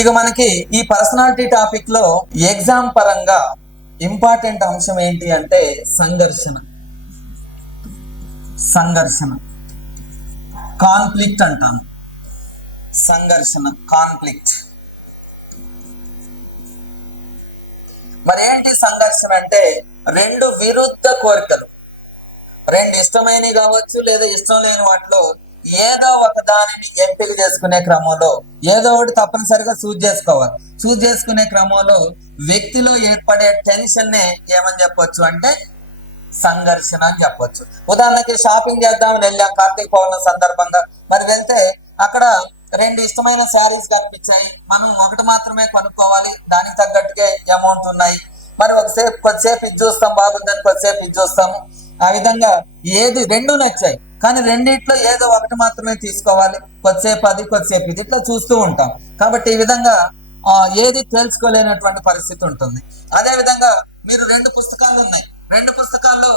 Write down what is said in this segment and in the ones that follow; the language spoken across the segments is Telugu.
ఇక మనకి ఈ పర్సనాలిటీ టాపిక్లో ఎగ్జామ్ పరంగా ఇంపార్టెంట్ అంశం ఏంటి అంటే సంఘర్షణ. సంఘర్షణ. కాన్ఫ్లిక్ట్ అంటాం. సంఘర్షణ కాన్ఫ్లిక్ట్. మరి ఏంటి సంఘర్షణ అంటే రెండు విరుద్ధ కోరికలు. రెండు ఇష్టమైనవి కావచ్చు లేదా ఇష్టం లేని వాటిలో ఏదో ఒక దానిని ఎంపిక చేసుకునే క్రమంలో ఏదో ఒకటి తప్పనిసరిగా చూజ్ చేసుకోవాలి. చూజ్ చేసుకునే క్రమంలో వ్యక్తిలో ఏర్పడే టెన్షన్ నే ఏమని చెప్పొచ్చు అంటే సంఘర్షణ అని చెప్పొచ్చు. ఉదాహరణకి షాపింగ్ చేద్దామని వెళ్ళాం కార్తీక పౌర్ణమి సందర్భంగా. మరి వెళ్తే అక్కడ రెండు ఇష్టమైన శారీస్ కనిపించాయి. మనం ఒకటి మాత్రమే కొనుక్కోవాలి దానికి తగ్గట్టుగా అమౌంట్ ఉన్నాయి. మరి ఒకసేపు కొద్దిసేపు ఇది చూస్తాం బాగుందని కొద్దిసేపు ఇది చూస్తాము. ఆ విధంగా ఏది రెండు నచ్చాయి. కానీ రెండిట్లో ఏదో ఒకటి మాత్రమే తీసుకోవాలి. కొద్దిసేపు అది కొద్దిసేపు ఇది. ఇట్లా చూస్తూ ఉంటాం. కాబట్టి ఈ విధంగా ఆ ఏది తెలుసుకోలేనటువంటి పరిస్థితి ఉంటుంది. అదే విధంగా మీరు రెండు పుస్తకాలు ఉన్నాయి. రెండు పుస్తకాల్లో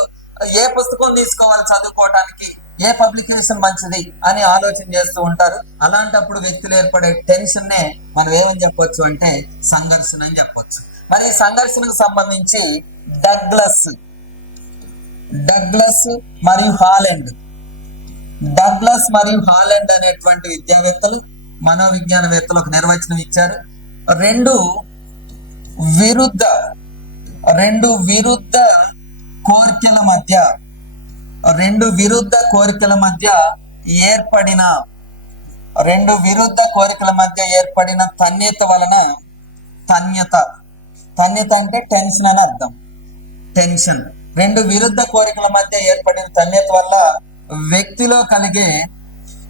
ఏ పుస్తకం తీసుకోవాలి చదువుకోవటానికి? ఏ పబ్లికేషన్ మంచిది అని ఆలోచన చేస్తూ ఉంటారు. అలాంటప్పుడు వ్యక్తులు ఏర్పడే టెన్షన్ నే మనం ఏమని చెప్పొచ్చు అంటే సంఘర్షణ అని చెప్పొచ్చు. మరి ఈ సంఘర్షణకు సంబంధించి డగ్లస్ డగ్లస్ మరియు హాలెండ్ డగ్లస్ మరియు హాలెండ్ అనేటువంటి విద్యావేత్తలు మనోవిజ్ఞానవేత్తలు ఒక నిర్వచనం ఇచ్చారు. రెండు విరుద్ధ రెండు విరుద్ధ కోరికల మధ్య రెండు విరుద్ధ కోరికల మధ్య ఏర్పడిన రెండు విరుద్ధ కోరికల మధ్య ఏర్పడిన తన్యత వలన తన్యత. తన్యత అంటే టెన్షన్ అని అర్థం. టెన్షన్. రెండు విరుద్ధ కోరికల మధ్య ఏర్పడిన తన్యత వల్ల వ్యక్తిలో కలిగే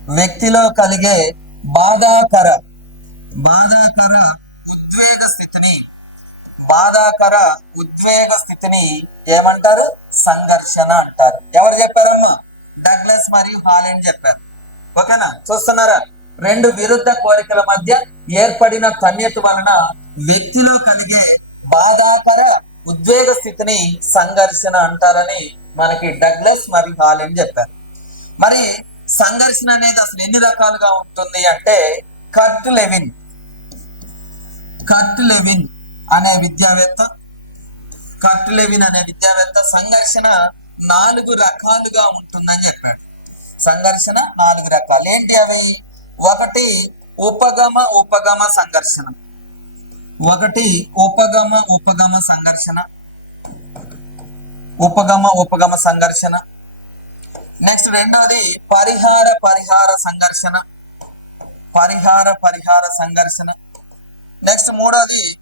వ్యక్తిలో కలిగే బాధాకర బాధాకర ఉద్వేగ స్థితిని బాధాకర ఉద్వేగ స్థితిని ఏమంటారు? సంఘర్షణ అంటారు. ఎవరు చెప్పారమ్మా? డగ్లస్ మరియు హాలెండ్ చెప్పారు. ఓకేనా? చూస్తున్నారా? రెండు విరుద్ధ కోరికల మధ్య ఏర్పడిన తన్యత వలన వ్యక్తిలో కలిగే బాధాకర ఉద్వేగ స్థితిని సంఘర్షణ అంటారని మనకి డగ్లస్ మరియు హాలెండ్ చెప్పారు. మరి సంఘర్షణ అనేది అసలు ఎన్ని రకాలుగా ఉంటుంది అంటే కర్ట్ లెవిన్. కర్ట్ లెవిన్ అనే విద్యావేత్త కర్ట్ లెవిన్ అనే విద్యావేత్త సంఘర్షణ నాలుగు రకాలుగా ఉంటుందని చెప్పాడు. సంఘర్షణ నాలుగు రకాలు. ఏంటి అవి? ఒకటి ఉపగమ ఉపగమ సంఘర్షణ. ఒకటి ఉపగమ ఉపగమ సంఘర్షణ. ఉపగమ ఉపగమ సంఘర్షణ. నెక్స్ట్ రెండవది పరిహార పరిహార సంఘర్షణ. పరిహార పరిహార సంఘర్షణ. నెక్స్ట్ మూడవది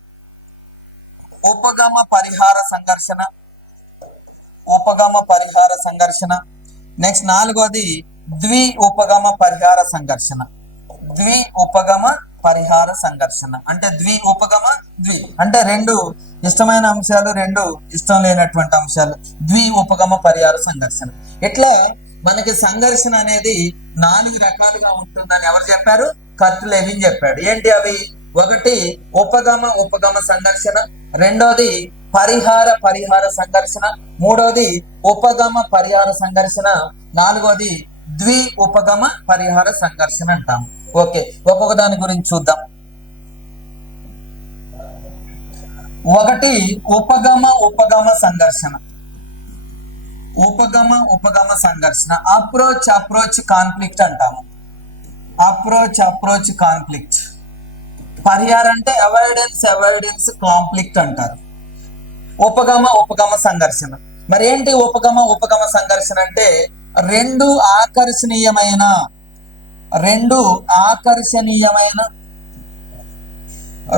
ఉపగమ పరిహార సంఘర్షణ. ఉపగమ పరిహార సంఘర్షణ. నెక్స్ట్ నాలుగోది ద్వి ఉపగమ పరిహార సంఘర్షణ. ద్వి ఉపగమ పరిహార సంఘర్షణ. అంటే ద్వి ఉపగమ ద్వి. అంటే రెండు ఇష్టమైన అంశాలు రెండు ఇష్టం లేనటువంటి అంశాలు. ద్వి ఉపగమ పరిహార సంఘర్షణ. ఇట్లా మనకి సంఘర్షణ అనేది నాలుగు రకాలుగా ఉంటుందని ఎవరు చెప్పారు? కర్ట్ లెవిన్ చెప్పాడు. ఏంటి అవి? ఒకటి ఉపగమ ఉపగమ సంఘర్షణ. రెండోది పరిహార పరిహార సంఘర్షణ. మూడోది ఉపగమ పరిహార సంఘర్షణ. నాలుగోది ద్వి ఉపగమ పరిహార సంఘర్షణ అంటాం. ఓకే ఒక్కొక్క దాని గురించి చూద్దాం. ఒకటి ఉపగమ ఉపగమ సంఘర్షణ. ఉపగమ ఉపగమ సంఘర్షణ. అప్రోచ్ అప్రోచ్ కాన్ఫ్లిక్ట్ అంటాము. అప్రోచ్ అప్రోచ్ కాన్ఫ్లిక్ట్ పరిహార్ అంటే అవాయిడెన్స్ అవాయిడెన్స్ కాన్ఫ్లిక్ట్ అంటారు. ఉపగమ ఉపగమ సంఘర్షణ. మరి ఏంటి ఉపగమ ఉపగమ సంఘర్షణ అంటే రెండు ఆకర్షణీయమైన రెండు ఆకర్షణీయమైన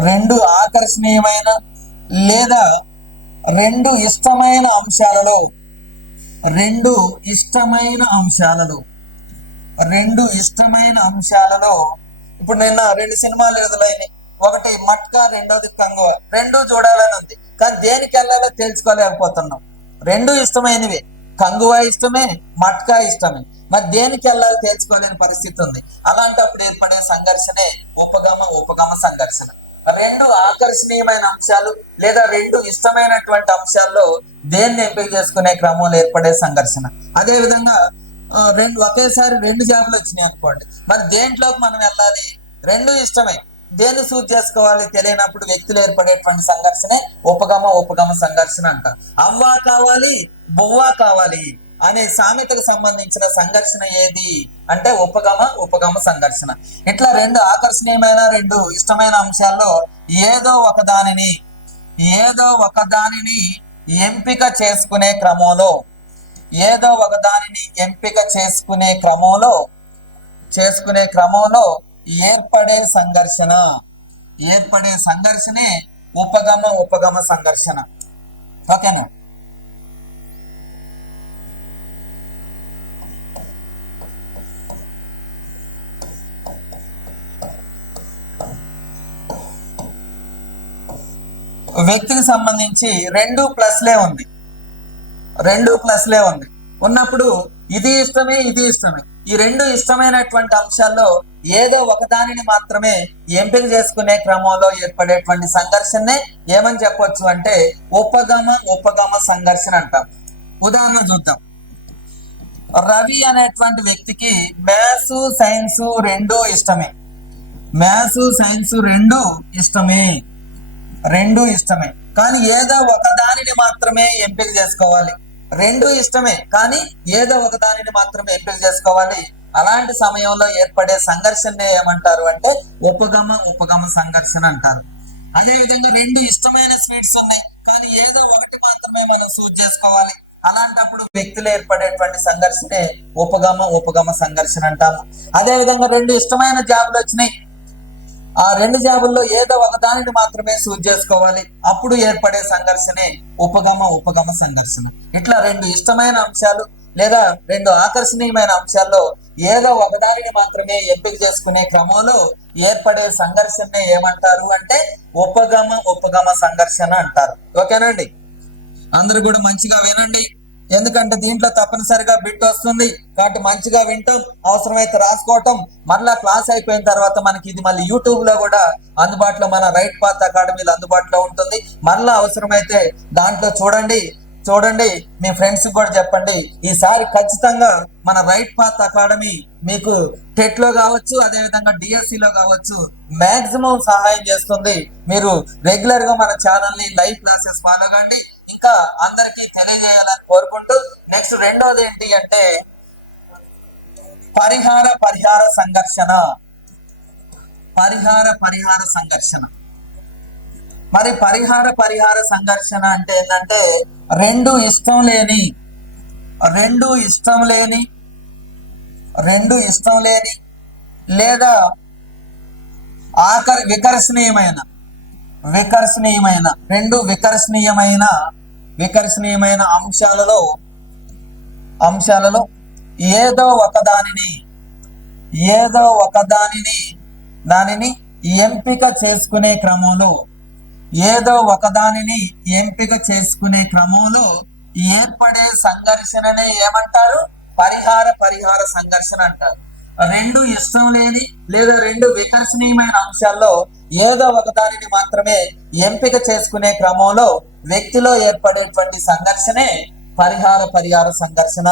రెండు ఆకర్షణీయమైన లేదా రెండు ఇష్టమైన అంశాలలో రెండు ఇష్టమైన అంశాలలో. రెండు ఇష్టమైన అంశాలలో. ఇప్పుడు నిన్న రెండు సినిమాలు విడుదలైనాయి. ఒకటి మట్కా రెండోది కంగువ. రెండు చూడాలని ఉంది. కానీ దేనికి వెళ్ళాలో తెలుసుకోలేకపోతున్నాం. రెండు ఇష్టమైనవి. కంగువ ఇష్టమే మట్కా ఇష్టమే. మరి దేనికి వెళ్ళాలో తెలుసుకోలేని పరిస్థితి ఉంది. అలాంటప్పుడు ఏర్పడే సంఘర్షణే ఉపగమ ఉపగమ సంఘర్షణ. రెండు ఆకర్షణీయమైన అంశాలు లేదా రెండు ఇష్టమైనటువంటి అంశాల్లో దేన్ని ఎంపిక చేసుకునే క్రమంలో ఏర్పడే సంఘర్షణ. అదే విధంగా రెండు ఒకేసారి రెండు జాబులు వచ్చినాయి అనుకోండి. మరి దేంట్లోకి మనం వెళ్ళాలి? రెండు ఇష్టమే. దేన్ని సూట్ చేసుకోవాలి తెలియనప్పుడు వ్యక్తులు ఏర్పడేటువంటి సంఘర్షణే ఉపగమ ఉపగమ సంఘర్షణ అంట అవ్వ కావాలి బువ్వ కావాలి. అనే సామెతకు సంబంధించిన సంఘర్షణ ఏది? అంటే ఉపగమ ఉపగమ సంఘర్షణ. ఇట్లా రెండు ఆకర్షణీయమైన రెండు ఇష్టమైన అంశాల్లో ఏదో ఒక దానిని ఏదో ఒక దానిని ఎంపిక చేసుకునే క్రమంలో ఏదో ఒక దానిని ఎంపిక చేసుకునే క్రమంలో చేసుకునే క్రమంలో ఏర్పడే సంఘర్షణ. ఏర్పడే సంఘర్షణే ఉపగమ ఉపగమ సంఘర్షణ. ఓకేనా? వ్యక్తికి సంబంధించి రెండు ప్లస్లే ఉంది. రెండు ప్లస్లే ఉంది. ఉన్నప్పుడు ఇది ఇష్టమే ఇది ఇష్టమే. ఈ రెండు ఇష్టమైనటువంటి అంశాల్లో ఏదో ఒకదానిని మాత్రమే ఎంపిక చేసుకునే క్రమంలో ఏర్పడేటువంటి సంఘర్షణనే ఏమని చెప్పొచ్చు అంటే ఉపగమ ఉపగమ సంఘర్షణ అంటాం. ఉదాహరణ చూద్దాం. రవి అనేటువంటి వ్యక్తికి మ్యాథ్స్ సైన్స్ రెండు ఇష్టమే. మ్యాథ్స్ సైన్స్ రెండు ఇష్టమే. రెండు ఇష్టమే. కానీ ఏదో ఒక దానిని మాత్రమే ఎంపిక చేసుకోవాలి. రెండు ఇష్టమే కానీ ఏదో ఒక దానిని మాత్రమే ఎంపిక చేసుకోవాలి. అలాంటి సమయంలో ఏర్పడే సంఘర్షణ ఏమంటారు అంటే ఉపగమ ఉపగమ సంఘర్షణ అంటారు. అదే విధంగా రెండు ఇష్టమైన స్వీట్స్ ఉన్నాయి కానీ ఏదో ఒకటి మాత్రమే మనం సూట్ చేసుకోవాలి. అలాంటప్పుడు వ్యక్తులు ఏర్పడేటువంటి సంఘర్షణే ఉపగమ ఉపగమ సంఘర్షణ అంటాము. అదే విధంగా రెండు ఇష్టమైన జాబులు వచ్చినాయి ఆ రెండు జాబుల్లో ఏదో ఒక దానిని మాత్రమే సూట్ చేసుకోవాలి. అప్పుడు ఏర్పడే సంఘర్షణే ఉపగమ ఉపగమ సంఘర్షణ. ఇట్లా రెండు ఇష్టమైన అంశాలు లేదా రెండు ఆకర్షణీయమైన అంశాల్లో ఏదో ఒక దానిని మాత్రమే ఎంపిక చేసుకునే క్రమంలో ఏర్పడే సంఘర్షణనే ఏమంటారు అంటే ఉపగమ ఉపగమ సంఘర్షణ అంటారు. ఓకేనండి అందరూ కూడా మంచిగా వినండి. ఎందుకంటే దీంట్లో తప్పనిసరిగా బిట్ వస్తుంది. కాబట్టి మంచిగా వింటాం అవసరమైతే రాసుకోవటం. మళ్ళా క్లాస్ అయిపోయిన తర్వాత మనకి ఇది మళ్ళీ యూట్యూబ్లో కూడా అందుబాటులో మన రైట్ పాత్ అకాడమీలో అందుబాటులో ఉంటుంది. మళ్ళా అవసరమైతే దాంట్లో చూడండి చూడండి. మీ ఫ్రెండ్స్ కూడా చెప్పండి. ఈసారి ఖచ్చితంగా మన రైట్ పాత్ అకాడమీ మీకు టెట్లో కావచ్చు అదే విధంగా డిఎస్సి లో కావచ్చు మాక్సిమం సహాయం చేస్తుంది. మీరు రెగ్యులర్గా మన ఛానల్ని లైవ్ క్లాసెస్ ఫాలో కండి ఇంకా అందరికీ తెలియజేయాలని కోరుకుంటూ నెక్స్ట్ రెండోది ఏంటి అంటే పరిహార పరిహార సంఘర్షణ. పరిహార పరిహార సంఘర్షణ. మరి పరిహార పరిహార సంఘర్షణ అంటే ఏంటంటే రెండు ఇష్టం లేని రెండు ఇష్టం లేని రెండు ఇష్టం లేని లేదా ఆకర్ వికర్షణీయమైన వికర్షణీయమైన రెండు వికర్షణీయమైన వికర్షణీయమైన అంశాలలో అంశాలలో ఏదో ఒకదానిని ఏదో ఒకదానిని దానిని ఎంపిక చేసుకునే క్రమంలో ఏదో ఒకదానిని ఎంపిక చేసుకునే క్రమంలో ఏర్పడే సంఘర్షణనే ఏమంటారు? పరిహార పరిహార సంఘర్షణ అంటారు. రెండు ఇష్టం లేని లేదా రెండు వికర్షణీయమైన అంశాల్లో ఏదో ఒకదానిని మాత్రమే ఎంపిక చేసుకునే క్రమంలో వ్యక్తిలో ఏర్పడేటువంటి సంఘర్షణే పరిహార పరిహార సంఘర్షణ.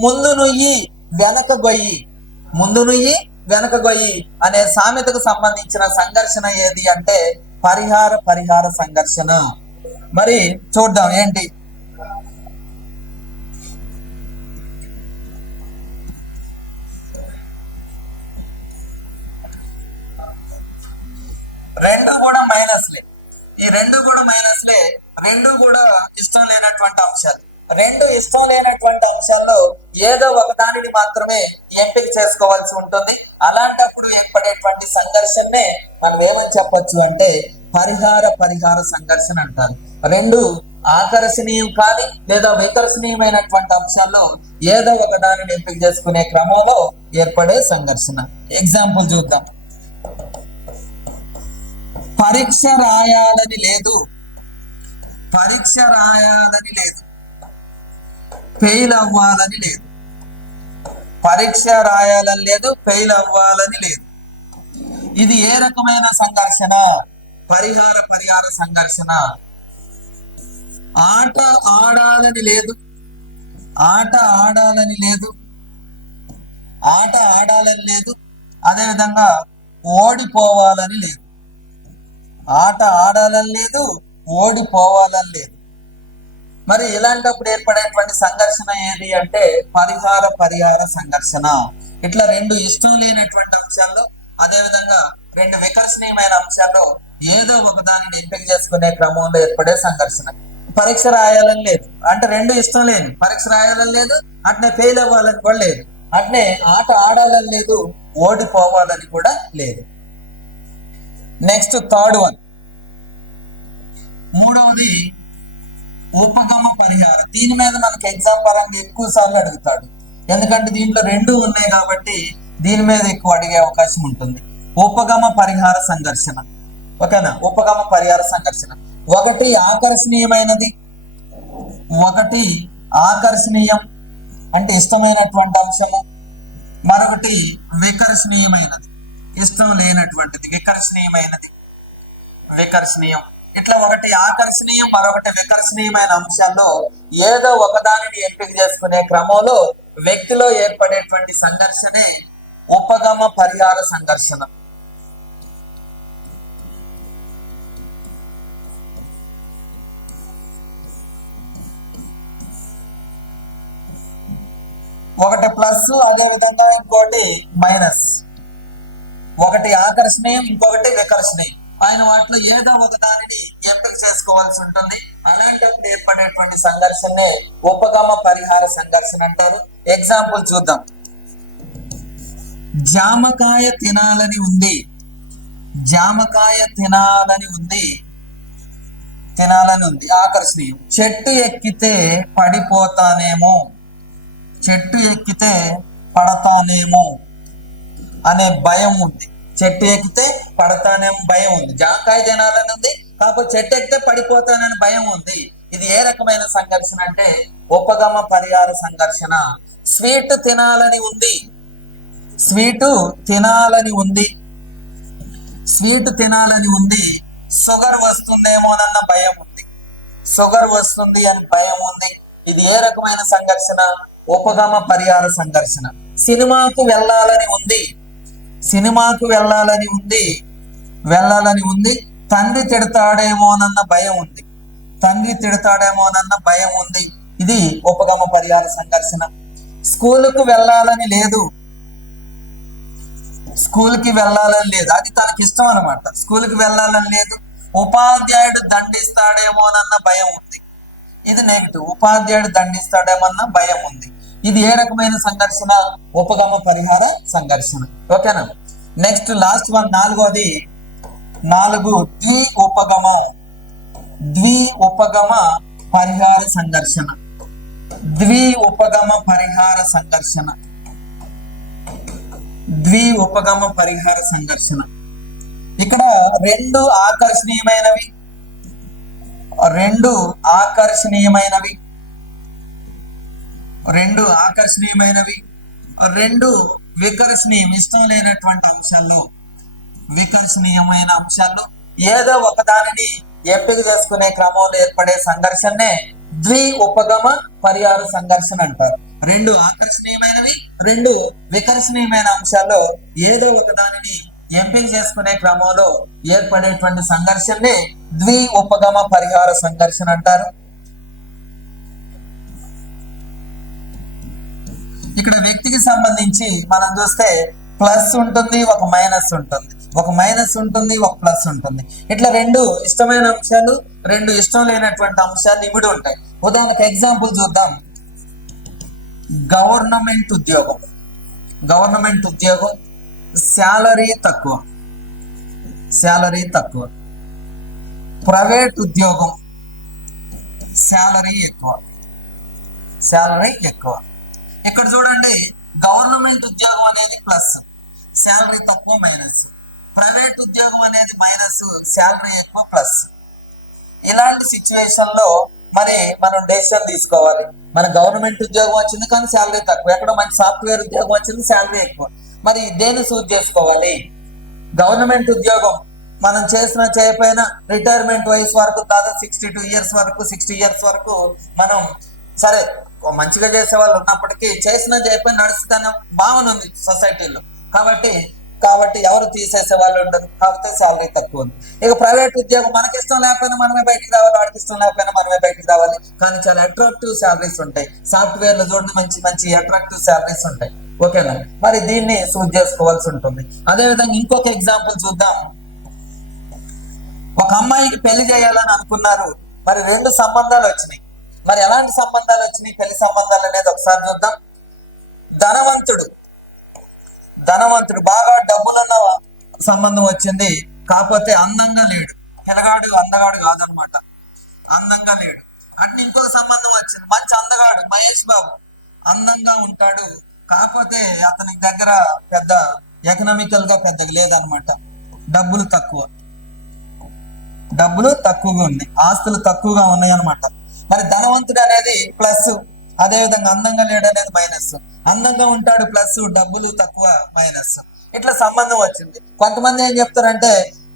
ముందు నుయ్యి వెనక గొయ్యి. ముందు నుయ్యి వెనక గొయ్యి అనే సామెతకు సంబంధించిన సంఘర్షణ ఏది అంటే పరిహార పరిహార సంఘర్షణ. మరి చూద్దాం ఏంటి? రెండు కూడా మైనస్లే ఈ రెండు కూడా మైనస్లే రెండు కూడా ఇష్టం లేనటువంటి అంశాలు. రెండు ఇష్టం లేనటువంటి అంశాల్లో ఏదో ఒక దానిని మాత్రమే ఎంపిక చేసుకోవాల్సి ఉంటుంది. అలాంటప్పుడు ఏర్పడేటువంటి సంఘర్షణనే మనం ఏమని చెప్పొచ్చు అంటే పరిహార పరిహార సంఘర్షణ అంటారు. రెండు ఆకర్షణీయం కానీ లేదా వికర్షణీయమైనటువంటి అంశాల్లో ఏదో ఒక దానిని ఎంపిక చేసుకునే క్రమంలో ఏర్పడే సంఘర్షణ. ఎగ్జాంపుల్ చూద్దాం. పరీక్ష రాయాలని లేదు. పరీక్ష రాయాలని లేదు. ఫెయిల్ అవ్వాలని లేదు. పరీక్ష రాయాలని లేదు ఫెయిల్ అవ్వాలని లేదు. ఇది ఏ రకమైన సంఘర్షణ? పరిహార పరిహార సంఘర్షణ. ఆట ఆడాలని లేదు. ఆట ఆడాలని లేదు. ఆట ఆడాలని లేదు. అదేవిధంగా ఓడిపోవాలని లేదు. ఆట ఆడాలని లేదు ఓడిపోవాలని లేదు. మరి ఇలాంటప్పుడు ఏర్పడేటువంటి సంఘర్షణ ఏది అంటే పరిహార పరిహార సంఘర్షణ. ఇట్లా రెండు ఇష్టం లేనటువంటి అంశాల్లో అదే విధంగా రెండు వికర్షణీయమైన అంశాల్లో ఏదో ఒక దానిని ఎంపిక చేసుకునే క్రమంలో ఏర్పడే సంఘర్షణ. పరీక్ష రాయాలని లేదు. అంటే రెండు ఇష్టం లేదు పరీక్ష రాయాలని లేదు అట్నే ఫెయిల్ అవ్వాలని కూడా లేదు. అట్నే ఆట ఆడాలని లేదు ఓడిపోవాలని కూడా లేదు. నెక్స్ట్ థర్డ్ వన్ మూడవది ఉపగమ పరిహారం. దీని మీద మనకి ఎగ్జామ్ పరంగా ఎక్కువ సార్లు అడుగుతాడు. ఎందుకంటే దీంట్లో రెండు ఉన్నాయి కాబట్టి దీని మీద ఎక్కువ అడిగే అవకాశం ఉంటుంది. ఉపగమ పరిహార సంఘర్షణ. ఓకేనా? ఉపగమ పరిహార సంఘర్షణ. ఒకటి ఆకర్షణీయమైనది. ఒకటి ఆకర్షణీయం అంటే ఇష్టమైనటువంటి అంశము. మరొకటి వికర్షణీయమైనది. ఇష్టం లేనటువంటిది వికర్షణీయమైనది. వికర్షణీయం. ఇట్లా ఒకటి ఆకర్షణీయం మరొకటి వికర్షణీయమైన అంశాల్లో ఏదో ఒకదానిని ఎంపిక చేసుకునే క్రమంలో వ్యక్తిలో ఏర్పడేటువంటి సంఘర్షణే ఉపగమ పరిహార సంఘర్షణ. ఒకటి ప్లస్ అదే విధంగా ఇంకోటి మైనస్. ఒకటి ఆకర్షణీయం ఇంకొకటి వికర్షణీయం. ఆయన వాటిలో ఏదో ఒక దానిని ఎంపిక చేసుకోవాల్సి ఉంటుంది. అలాంటప్పుడు ఏర్పడేటువంటి సంఘర్షణనే ఉపగమ పరిహార సంఘర్షణ అంటారు. ఎగ్జాంపుల్ చూద్దాం. జామకాయ తినాలని ఉంది. జామకాయ తినాలని ఉంది. తినాలని ఉంది. ఆకర్షణీయం. చెట్టు ఎక్కితే పడిపోతానేమో. చెట్టు ఎక్కితే పడతానేమో అనే భయం ఉంది. చెట్టు ఎక్కితే పడతానేమో భయం ఉంది. జాంకాయ తినాలని ఉంది కాకపోతే చెట్టు ఎక్కితే పడిపోతానని భయం ఉంది. ఇది ఏ రకమైన సంఘర్షణ అంటే ఉపగమ పరిహార సంఘర్షణ. స్వీట్ తినాలని ఉంది. స్వీటు తినాలని ఉంది. స్వీట్ తినాలని ఉంది. షుగర్ వస్తుందేమోనన్న భయం ఉంది. షుగర్ వస్తుంది అని భయం ఉంది. ఇది ఏ రకమైన సంఘర్షణ? ఉపగమ పరిహార సంఘర్షణ. సినిమాకు వెళ్ళాలని ఉంది. సినిమాకు వెళ్ళాలని ఉంది వెళ్ళాలని ఉంది తండ్రి తిడతాడేమోనన్న భయం ఉంది. తండ్రి తిడతాడేమోనన్న భయం ఉంది. ఇది ఉపగమ పరిహార సంఘర్షణ. స్కూలుకు వెళ్ళాలని లేదు. స్కూల్కి వెళ్ళాలని లేదు. అది తనకి ఇష్టం అనమాట స్కూల్కి వెళ్ళాలని లేదు. ఉపాధ్యాయుడు దండిస్తాడేమోనన్న భయం ఉంది. ఇది నెగిటివ్ ఉపాధ్యాయుడు దండిస్తాడేమన్న భయం ఉంది. ఇది ఏ రకమైన సంఘర్షణ? ఉపగమ పరిహార సంఘర్షణ. ఓకేనా? నెక్స్ట్ లాస్ట్ వన్ నాలుగోది. నాలుగు ద్వి ఉపగమ. ద్వి ఉపగమ పరిహార సంఘర్షణ. ద్వి ఉపగమ పరిహార సంఘర్షణ. ద్వి ఉపగమ పరిహార సంఘర్షణ. ఇక్కడ రెండు ఆకర్షణీయమైనవి. రెండు ఆకర్షణీయమైనవి. రెండు ఆకర్షణీయమైనవి రెండు వికర్షణీయం ఇష్టం లేనటువంటి అంశాల్లో వికర్షణీయమైన అంశాల్లో ఏదో ఒకదానిని ఎంపిక చేసుకునే క్రమంలో ఏర్పడే సంఘర్షణనే ద్వి ఉపగమ పరిహార సంఘర్షణ అంటారు. రెండు ఆకర్షణీయమైనవి రెండు వికర్షణీయమైన అంశాల్లో ఏదో ఒక దానిని ఎంపిక చేసుకునే క్రమంలో ఏర్పడేటువంటి సంఘర్షణనే ద్వి ఉపగమ పరిహార సంఘర్షణ అంటారు. ఇక్కడ వ్యక్తికి సంబంధించి మనం చూస్తే ప్లస్ ఉంటుంది ఒక మైనస్ ఉంటుంది. ఒక మైనస్ ఉంటుంది ఒక ప్లస్ ఉంటుంది. ఇట్లా రెండు ఇష్టమైన అంశాలు రెండు ఇష్టం లేనటువంటి అంశాలు ఇమిడి ఉంటాయి. ఉదాహరణకు ఎగ్జాంపుల్ చూద్దాం. గవర్నమెంట్ ఉద్యోగం. గవర్నమెంట్ ఉద్యోగం శాలరీ తక్కువ. శాలరీ తక్కువ. ప్రైవేట్ ఉద్యోగం శాలరీ ఎక్కువ. శాలరీ ఎక్కువ. ఇక్కడ చూడండి గవర్నమెంట్ ఉద్యోగం అనేది ప్లస్ శాలరీ తక్కువ మైనస్ ప్రైవేట్ ఉద్యోగం అనేది మైనస్ శాలరీ ఎక్కువ ప్లస్ ఇలాంటి సిచ్యువేషన్లో మరి మనం డెసిషన్ తీసుకోవాలి. మన గవర్నమెంట్ ఉద్యోగం వచ్చింది కానీ శాలరీ తక్కువ. ఎక్కడో మన సాఫ్ట్వేర్ ఉద్యోగం వచ్చింది శాలరీ ఎక్కువ. మరి దేన్ని సూట్ చేసుకోవాలి? గవర్నమెంట్ ఉద్యోగం. మనం చేసిన చేయకపోయినా రిటైర్మెంట్ వయసు వరకు దాదాపు సిక్స్టీ టూ ఇయర్స్ వరకు సిక్స్టీ ఇయర్స్ వరకు మనం సరే మంచిగా చేసే వాళ్ళు ఉన్నప్పటికీ చేసిన చేయకపోయినా నడుస్తుందన్న భావన ఉంది సొసైటీలో. కాబట్టి కాబట్టి ఎవరు తీసేసే వాళ్ళు ఉండరు. కాకపోతే శాలరీ తక్కువ ఉంది. ఇక ప్రైవేట్ ఉద్యోగం మనకి ఇష్టం లేకపోయినా మనమే బయటికి రావాలి. వాడికి ఇష్టం లేకపోయినా మనమే బయటికి రావాలి. కానీ చాలా అట్రాక్టివ్ శాలరీస్ ఉంటాయి. సాఫ్ట్వేర్లో చూడండి మంచి మంచి అట్రాక్టివ్ శాలరీస్ ఉంటాయి. ఓకేనా? మరి దీన్ని సూట్ చేసుకోవాల్సి ఉంటుంది. అదే విధంగా ఇంకొక ఎగ్జాంపుల్ చూద్దాం. ఒక అమ్మాయికి పెళ్ళి చేయాలని అనుకున్నారు. మరి రెండు సంబంధాలు వచ్చినాయి. మరి ఎలాంటి సంబంధాలు వచ్చినాయి? పెళ్ళి సంబంధాలు అనేది ఒకసారి చూద్దాం. ధనవంతుడు. ధనవంతుడు. బాగా డబ్బులున్న సంబంధం వచ్చింది. కాకపోతే అందంగా లేడు. పిల్లగాడు అందగాడు కాదనమాట. అందంగా లేడు. అంటే ఇంకో సంబంధం వచ్చింది. మంచి అందగాడు. మహేష్ బాబు. అందంగా ఉంటాడు. కాకపోతే అతనికి దగ్గర పెద్ద ఎకనామికల్గా పెద్దగా లేదనమాట. డబ్బులు తక్కువ. డబ్బులు తక్కువగా ఉన్నాయి ఆస్తులు తక్కువగా ఉన్నాయి అనమాట మరి ధనవంతుడు అనేది ప్లస్ అదే విధంగా అందంగా లేడు అనేది మైనస్. అందంగా ఉంటాడు ప్లస్ డబ్బులు తక్కువ మైనస్. ఇట్లా సంబంధం వచ్చింది. కొంతమంది ఏం చెప్తారంటే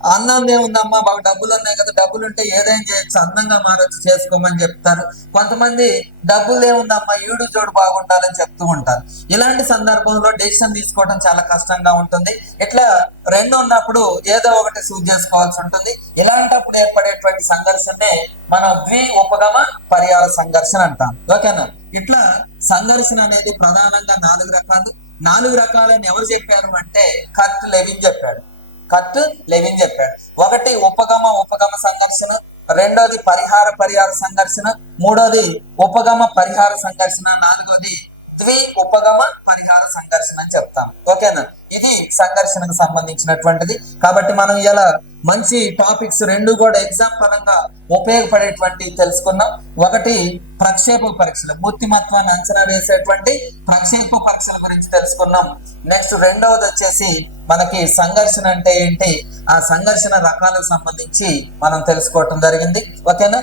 అన్నం ఏముందమ్మా? బాగా డబ్బులు ఉన్నాయి కదా డబ్బులు ఉంటే ఏదైనా చేయొచ్చు అందంగా మారొచ్చు చేసుకోమని చెప్తారు. కొంతమంది డబ్బులు ఏముందమ్మా? ఈడు జోడు బాగుండాలని చెప్తూ ఉంటారు. ఇలాంటి సందర్భంలో డెసిషన్ తీసుకోవడం చాలా కష్టంగా ఉంటుంది. ఇట్లా రెండు ఉన్నప్పుడు ఏదో ఒకటి సూజ్ చేసుకోవాల్సి ఉంటుంది. ఇలాంటప్పుడు ఏర్పడేటువంటి సంఘర్షణే మనం ద్వి ఉపగమ పర్యాల సంఘర్షణ అంటాం. ఓకేనా? ఇట్లా సంఘర్షణ అనేది ప్రధానంగా నాలుగు రకాలు. నాలుగు రకాలని ఎవరు చెప్పారు అంటే కర్ట్ లెవిన్ చెప్పాడు. కట్ లెవిన్ చెప్పాడు. ఒకటి ఉపగమ ఉపగమ సంఘర్షణ. రెండోది పరిహార పరిహార సంఘర్షణ. మూడోది ఉపగమ పరిహార సంఘర్షణ. నాలుగోది ద్వి ఉపగమ పరిహార సంఘర్షణ అని చెప్తాం ఓకేనా? ఇది సంఘర్షణకు సంబంధించినటువంటిది. కాబట్టి మనం ఇలా మంచి టాపిక్స్ రెండు కూడా ఎగ్జామ్ పరంగా ఉపయోగపడేటువంటి తెలుసుకున్నాం ఒకటి ప్రక్షేప పరీక్షలు. మూర్తిమత్వాన్ని అంచనా వేసేటువంటి ప్రక్షేప పరీక్షల గురించి తెలుసుకున్నాం నెక్స్ట్ రెండవది వచ్చేసి మనకి సంఘర్షణ అంటే ఏంటి? ఆ సంఘర్షణ రకాలకు సంబంధించి మనం తెలుసుకోవటం జరిగింది. ఓకేనా?